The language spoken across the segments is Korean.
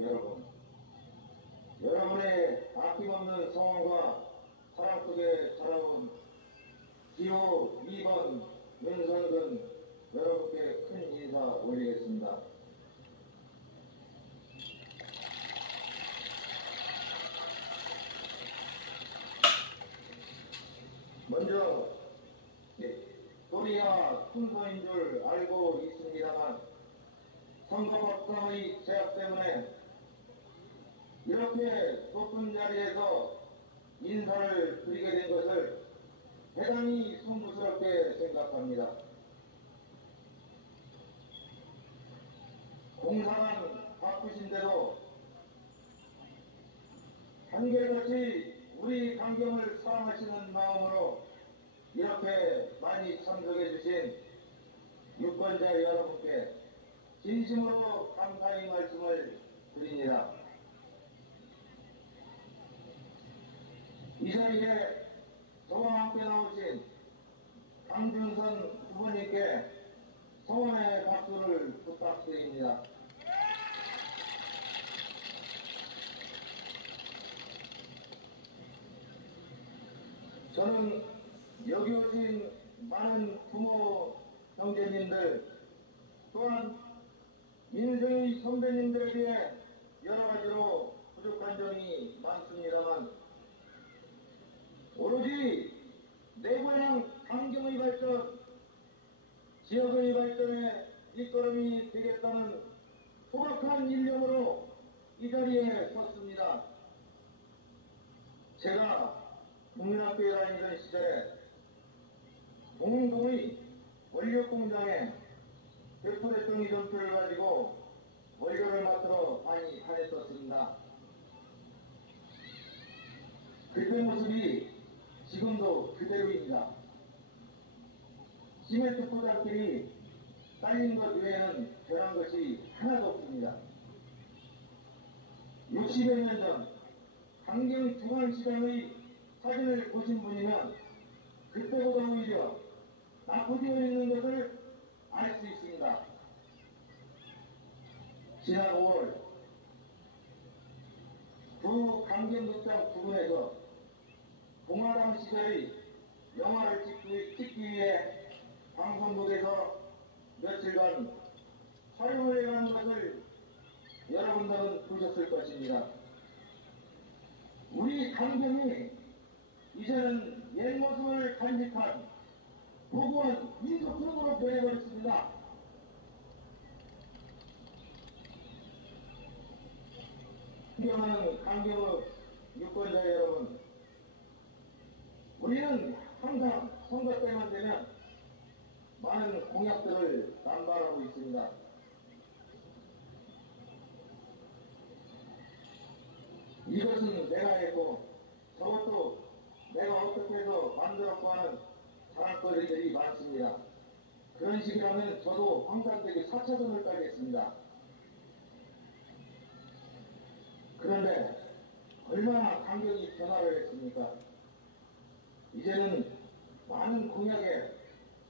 여러분, 여러분의 아낌없는 성원과 사랑 속에 자라온 기호 2번 윤선근 여러분께 큰 인사 올리겠습니다. 먼저 도리와 순서인 줄 알고 있습니다만 선거법상의 제약 때문에 이렇게 높은 자리에서 인사를 드리게 된 것을 대단히 송구스럽게 생각합니다. 공사는 바쁘신데도 한결같이 우리 강경을 사랑하시는 마음으로 이렇게 많이 참석해 주신 유권자 여러분께 진심으로 감사의 말씀을 드립니다. 이 자리에 저와 함께 나오신 강준선 후보님께 성원의 박수를 부탁드립니다. 저는 여기 오신 많은 부모, 형제님들 또한 인생의 선배님들에게 여러 가지로 부족한 점이 많습니다만 오로지 내 고향 강경의 발전, 지역의 발전에 밑거름이 되겠다는 소박한 일념으로 이 자리에 섰습니다. 제가 국민학교에 다니던 시절에 동흥동의 원료공장에 대표대통령 전표를 가지고 원료를 맡으러 많이 다녔었습니다. 그때 모습이 지금도 그대로입니다. 시멘트 포장길이 딸린 것 외에는 변한 것이 하나도 없습니다. 60여 년 전 강경 중앙시장의 사진을 보신 분이면 그때보다 오히려 나쁘되어 있는 것을 알 수 있습니다. 지난 5월 구 강경극장 부근에서 공화당 시절의 영화를 찍기 위해 방송국에서 며칠간 촬영을 해가는 것을 여러분들은 보셨을 것입니다. 우리 강경이 이제는 옛 모습을 간직한 고고한 민족적으로 변해버렸습니다. 존경하는 강경의 유권자 여러분, 우리는 항상 선거 때만 되면 많은 공약들을 남발하고 있습니다. 이것은 내가 했고 저것도 내가 어떻게 해서 만들었고 하는 자랑거리들이 많습니다. 그런 식이라면 저도 황산되게 4차선을 따겠습니다. 그런데 얼마나 강경이 변화를 했습니까? 이제는 많은 공약에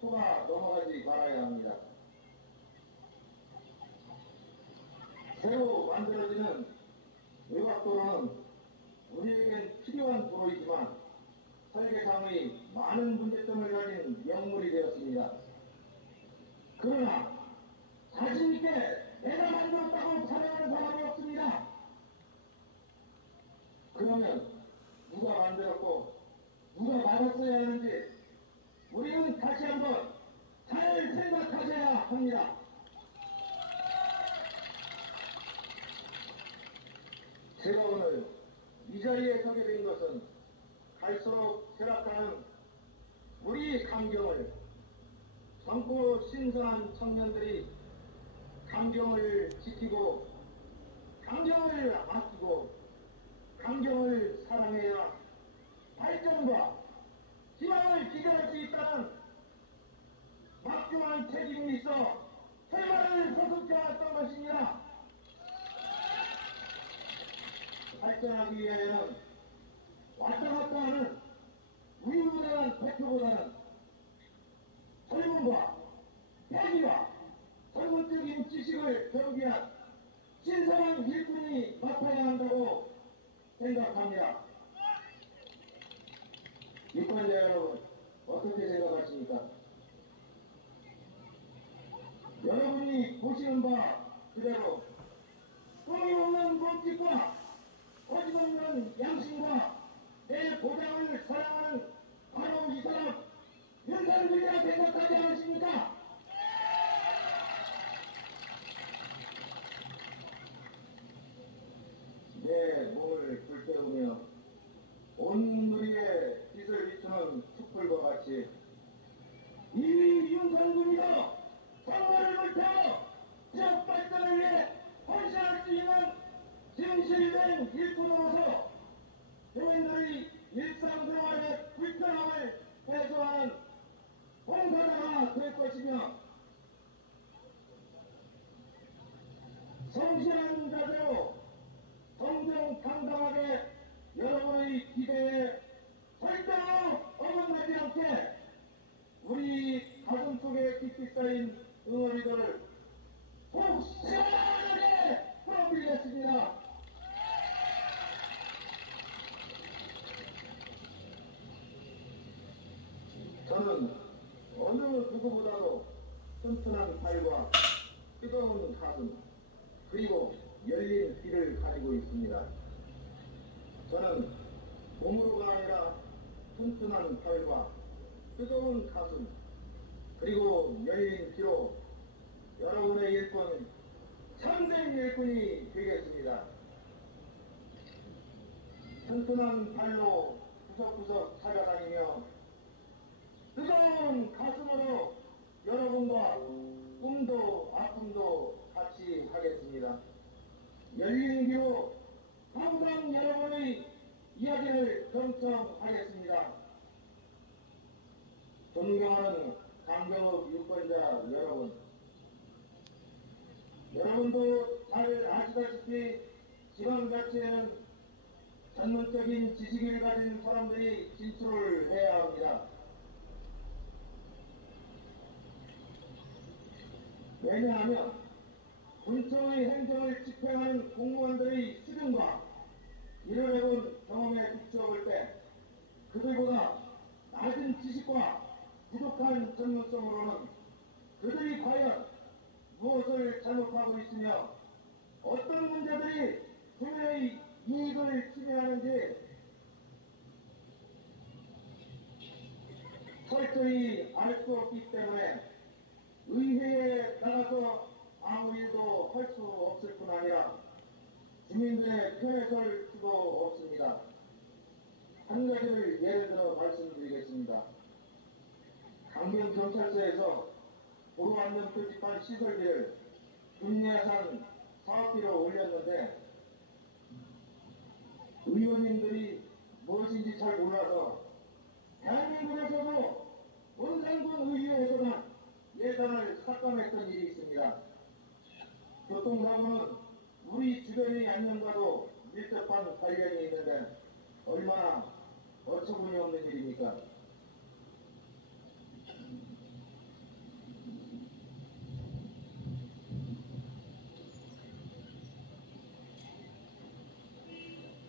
속아 넘어가지 말아야 합니다. 새로 만들어지는 외곽도로는 우리에겐 필요한 도로이지만 설계상의 많은 문제점을 가진 명물이 되었습니다. 그러나 자신있게 내가 만들었다고 자랑하는 사람이 없습니다. 그러면 누가 만들었고 누가 말았어야 하는지 우리는 다시 한번 잘 생각하셔야 합니다. 제가 오늘 이 자리에 서게 된 것은 갈수록 쇠락하는 우리 강경을 젊고 신선한 청년들이 강경을 지키고 강경을 아끼고 강경을 사랑해야 발전과 희망을 기대할 수 있다는 막중한 책임이 있어 설마를 서슴지 않았던 것입니다. 발전하기 위해서는 왔다 갔다 하는 우유부단한 대표보다는 젊음과 패기와 전문적인 지식을 겸비한 신선한 일꾼이 유권자 여러분, 어떻게 생각하십니까? 여러분이 보시는 바 그대로 끊임없는 법칙과 거짓없는 양심과 내 보장을 사랑하는 바로 이 사람 윤석열이라 생각하지 않으십니까? 내 몸을 불태우며 온 누리에 빛을 비추는 촛불과 같이 이 윤석열이가 선거를 불태워 지역 발전을 위해 헌신할 수 있는 진실된 일꾼으로서 국민들의 일상생활의 불편함을 해소하는 봉사자가 될 것이며 성실한 자세로 정정당당하게 여러분의 기대에 절대로 어긋나지 않게 우리 가슴 속에 깊이 쌓인 응어리들을 속 시원하게 풀어드리겠습니다. 저는 어느 누구보다도 튼튼한 팔과 뜨거운 가슴 그리고 열린 귀를 가지고 있습니다. 저는 몸으로가 아니라 튼튼한 팔과 뜨거운 가슴 그리고 열린 귀로 여러분의 일꾼 참된 일꾼이 되겠습니다. 튼튼한 발로 구석구석 찾아다니며 뜨거운 가슴으로 여러분과 꿈도 아픔도 같이 하겠습니다. 열린 귀로 항상 여러분의 이야기를 경청하겠습니다. 존경하는 강경욱 유권자 여러분, 여러분도 잘 아시다시피 지방자치에는 전문적인 지식을 가진 사람들이 진출을 해야 합니다. 왜냐하면 군청의 행정을 집행하는 공무원들의 수준과 일을 해본 경험에 비추어볼 때 그들보다 낮은 지식과 부족한 전문성으로는 그들이 과연 무엇을 잘못하고 있으며 어떤 문제들이 국민의 이익을 침해하는지 철저히 알 수 없기 때문에 의회에 나가서 아무 일도 할 수 없을 뿐 아니라 주민들의 편에 설 수도 없습니다. 한 가지를 예를 들어 말씀드리겠습니다. 강변경찰서에서 도로 안전 표지판 시설비를 국내산 사업비로 올렸는데 의원님들이 무엇인지 잘 몰라서 대한민국에서도 원산군 의회에서만 예산을 삭감했던 일이 있습니다. 교통사고는 우리 주변의 안전과도 밀접한 관련이 있는데 얼마나 어처구니 없는 일입니까?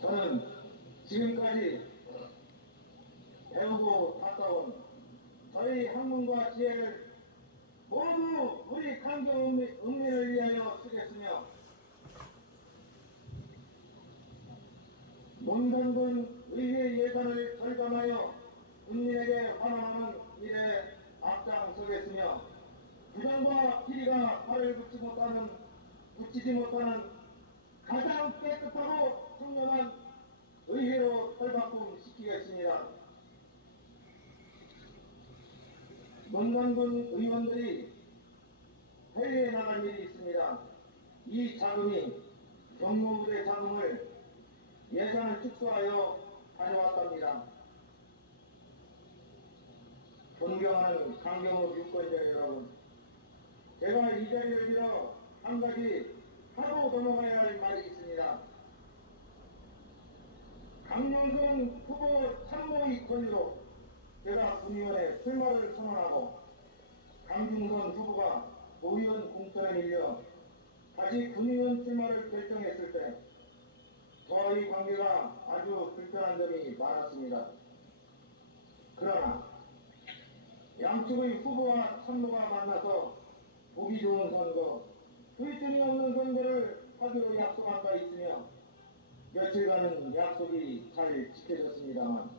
저는 지금까지 배우고 닦아온 저희 학문과 지혜를 모두 우리 강경읍민을 위하여 쓰겠으며 논산군 의회 예산을 절감하여 국민에게 환원하는 일에 앞장서겠으며 부정과 비리가 발을 붙이지 못하는 가장 깨끗하고 청렴한 의회로 탈바꿈시키겠습니다. 논산군 의원들이 해외에 나갈 일이 있습니다. 이 자금이 경무부의 자금을 예산을 축소하여 다녀왔답니다. 존경하는 강경욱 유권자 여러분, 제가 이 자리를 빌어 한 가지 하고 넘어가야 할 말이 있습니다. 강용선 후보 참모의 권유로 제가 군의원에 출마를 선언하고 강중선 후보가 도의원 공천에 밀려 다시 군의원 출마를 결정했을 때 저와의 관계가 아주 불편한 점이 많았습니다. 그러나 양측의 후보와 참모가 만나서 보기 좋은 선거, 후유증이 없는 선거를 하기로 약속한 바 있으며 며칠간은 약속이 잘 지켜졌습니다만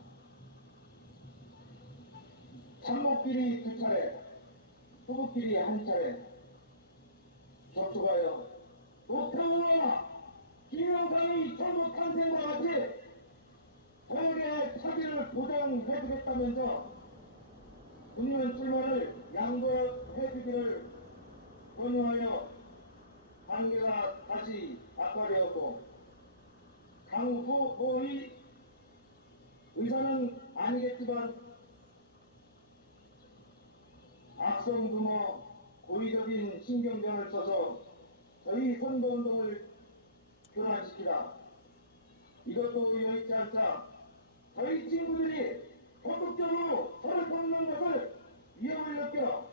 참모끼리 2차례, 후보끼리 1차례 접촉하여 노태우와 김영삼의 전국 탄생과 같이 서울의 차기를 보장해주겠다면서 국민 출마를 양보해주기를 권유하여 관계가 다시 악화되었고 강 후보의 의사는 아니겠지만 악성두모 고의적인 신경전을 써서 저희 선거운동을 교란시키라. 이것도 여의치 않자 저희 친구들이 적극적으로 저를 돕는 것을 위험을 느껴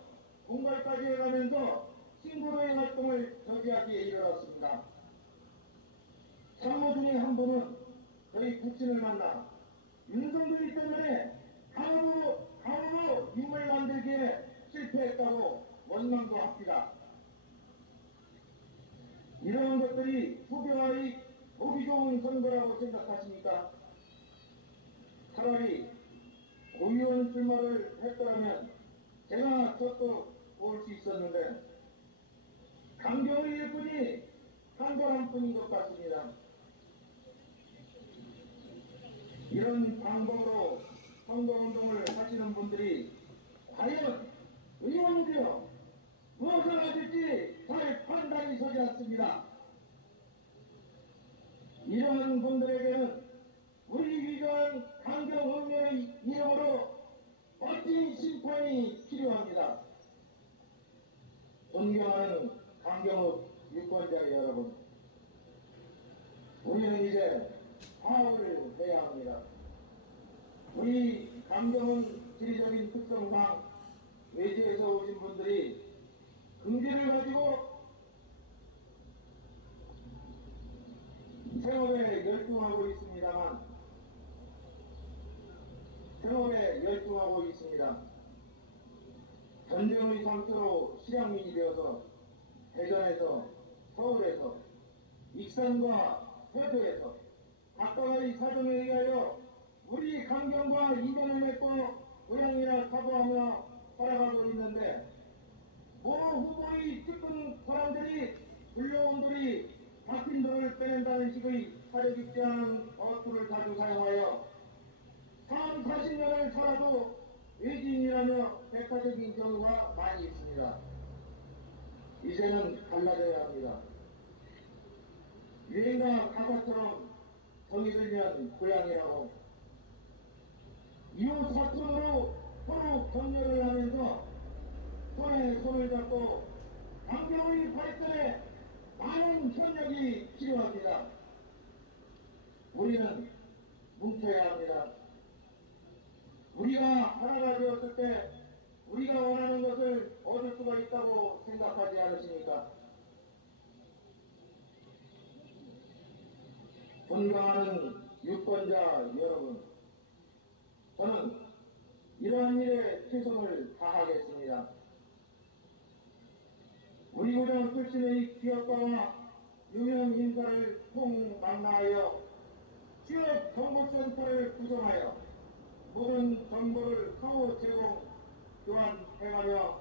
공갈까지 해가면서 친구들의 활동을 저지하기에 이르렀습니다. 참모 중에 한 분은 저희 부친을 만나 윤석열이 때문에 강으로 힘을 만들기에 실패했다고 원망도 합니다. 이런 것들이 후보와의 보기 좋은 선거라고 생각하십니까? 차라리 고의원 출마를 했더라면 제가 적극 도울 수 있었는데 강경의 일꾼이 한 사람뿐인 것 같습니다. 이런 방법으로 선거운동을 하시는 분들이 과연 의원이 되어 무엇을 하실지 잘 판단이 서지 않습니다. 이런 분들에게는 우리 위대한 강경읍면의 이름으로 멋진 심판이 필요합니다. 존경하는 강경읍 유권자 여러분, 우리는 이제 파업을 해야 합니다. 우리 강경은 지리적인 특성상 외지에서 오신 분들이 금기를 가지고 생업에 열중하고 있습니다. 전쟁의 상처로 실향민이 되어서 대전에서, 서울에서, 익산과 세도에서 각각의 사정에 의하여 우리 강경과 인연을 맺고 고향이나 사고하며 살아가고 있는데 모 후보의 찍은 사람들이 불려온들이 박힌 돌을 빼낸다는 식의 사력 있지 않은 어투를 자주 사용하여 30, 40년을 살아도 외지인이라며 백화적인 경우가 많이 있습니다. 이제는 달라져야 합니다. 유행가 가사처럼 정이 들면 고향이라고 이웃 사촌으로 서로 격려를 하면서 손에 손을 잡고 강경의 발전에 많은 협력이 필요합니다. 우리는 뭉쳐야 합니다. 우리가 하나가 되었을 때 우리가 원하는 것을 얻을 수가 있다고 생각하지 않으십니까? 존경하는 유권자 여러분, 저는 이러한 일에 최선을 다하겠습니다. 우리 고장 출신의 기업가와 유명 인사를 통망라하여 취업 정보센터를 구성하여 모든 정보를 서로 제공 교환해가며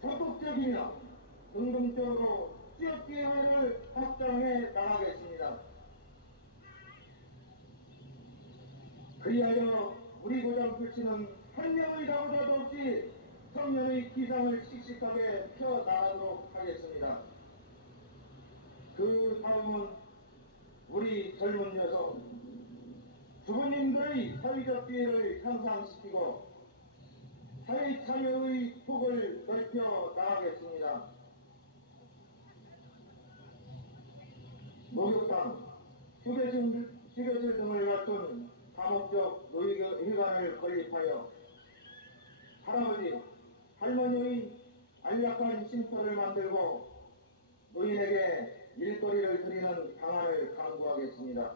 적극적이며 긍정적으로 취업 기회를 확장해 나가겠습니다. 그리하여 우리 고장 출신은 한 명의 가부자도 없이 청년의 기상을 씩씩하게 펴나가도록 하겠습니다. 그 다음은 우리 젊은 여성, 주부님들의 사회적 기회를 향상시키고 사회 참여의 폭을 넓혀 나가겠습니다. 목욕탕, 휴게실 등을 갖춘 다목적 노예회관을 건립하여 할아버지, 할머니의 안락한 쉼터를 만들고 노인에게 일거리를 드리는 방안을 강구하겠습니다.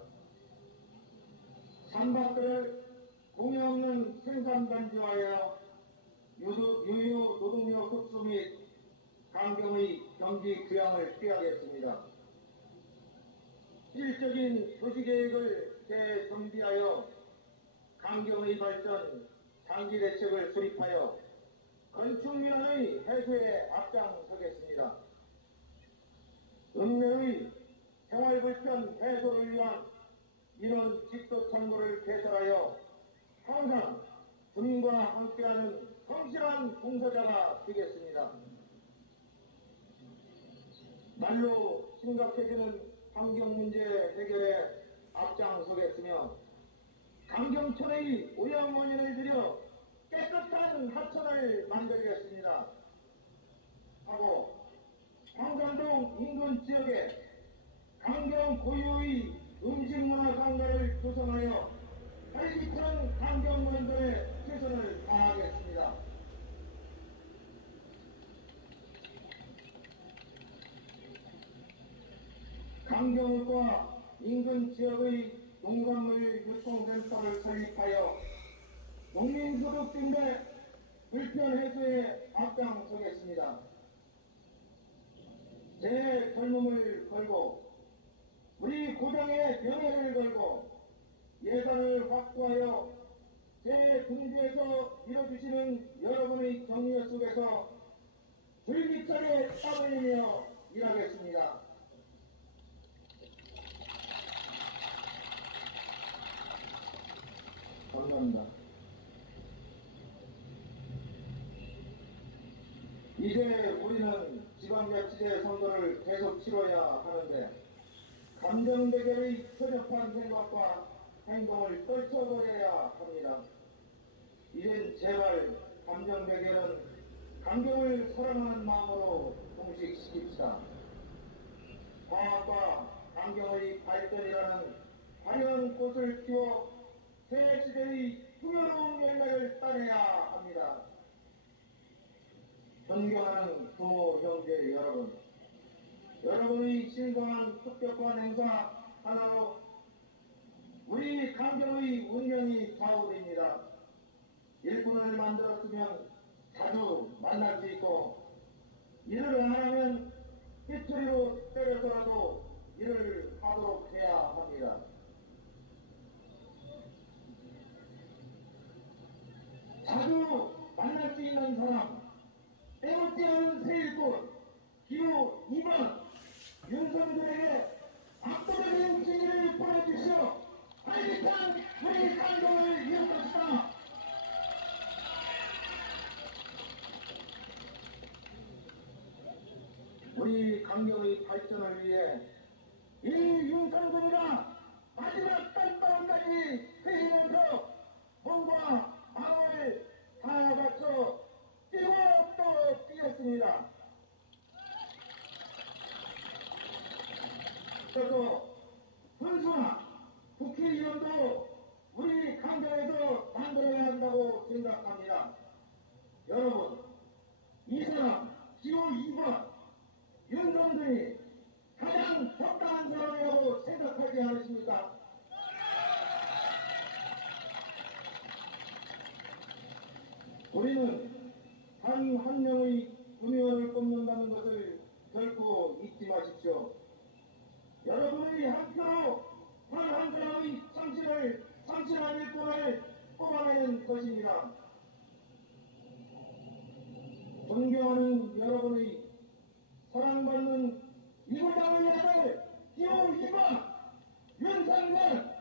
산밭들을 공해 없는 생산단 유유 노동력 흡수 및 강경의 경기 부양을 해야겠습니다. 실질적인 도시계획을 재정비하여 강경의 발전, 장기 대책을 수립하여 건축민원의 해소에 앞장서겠습니다. 읍내의 생활불편 해소를 위한 민원 집도 창구를 개설하여 항상 주민과 함께하는 성실한 봉사자가 되겠습니다. 날로 심각해지는 환경 문제 해결에 앞장서겠으며 강경천의 오염 원인을 들여 깨끗한 하천을 만들겠습니다. 하고 황산동 인근 지역에 강경 고유의 음식문화 상가를 조성하여 활기찬 강경 원전에 최선을 다하겠습니다. 강경읍과 인근 지역의 농산물 유통센터를 설립하여 농민소득 증대 불편 해소에 앞장서겠습니다. 제 젊음을 걸고 우리 고장의 명예를 걸고 예산을 확보하여 제 군주에서 이뤄주시는 여러분의 격려 속에서 줄기차게 땀 흘리며 일하겠습니다. 감사합니다. 이제 우리는 지방자치제 선거를 계속 치러야 하는데 감정 대결의 편협한 생각과 행동을 떨쳐버려야 합니다. 이젠 제발 감정 대결은 강경을 사랑하는 마음으로 종식시킵시다. 과학과 강경의 발전이라는 화려한 꽃을 피워 새 시대의 풍요로운 열매를 따내야 합니다. 존경하는 부모, 형제 여러분, 여러분의 신성한 습격관 행사 하나로 우리 강경의 운명이 좌우됩니다. 일꾼을 만들었으면 자주 만날 수 있고 일을 안 하면 삐처리로 때려서라도 일을 하도록 해야 합니다. 자주 만날 수 있는 사람, 때묻지 않은 새 일꾼, 기호 2번 윤석열에게 압도적인 지지를 보내주시오. 활기찬 우리 강경을 이을 것이다. 우리 강경의 발전을 위해 이 윤석열이가 마지막 땀방울까지 흘리면서 몸과 마음을 다 바쳐 뛰고 또 뛰겠습니다. 저도 훈수나 국회의원도 우리 강경에서 만들어야 한다고 생각합니다. 여러분, 이 사람 기호 2번 윤석열이 가장 적당한 사람이라고 생각하지 않으십니까? 우리는 한 명의 군의원을 뽑는다는 것을 결코 잊지 마십시오. 여러분의 한 표로 한 사람의 참신한 일꾼을 뽑아내는 것입니다. 존경하는 여러분의 사랑받는 이구장의 아들 기호 2번 윤석열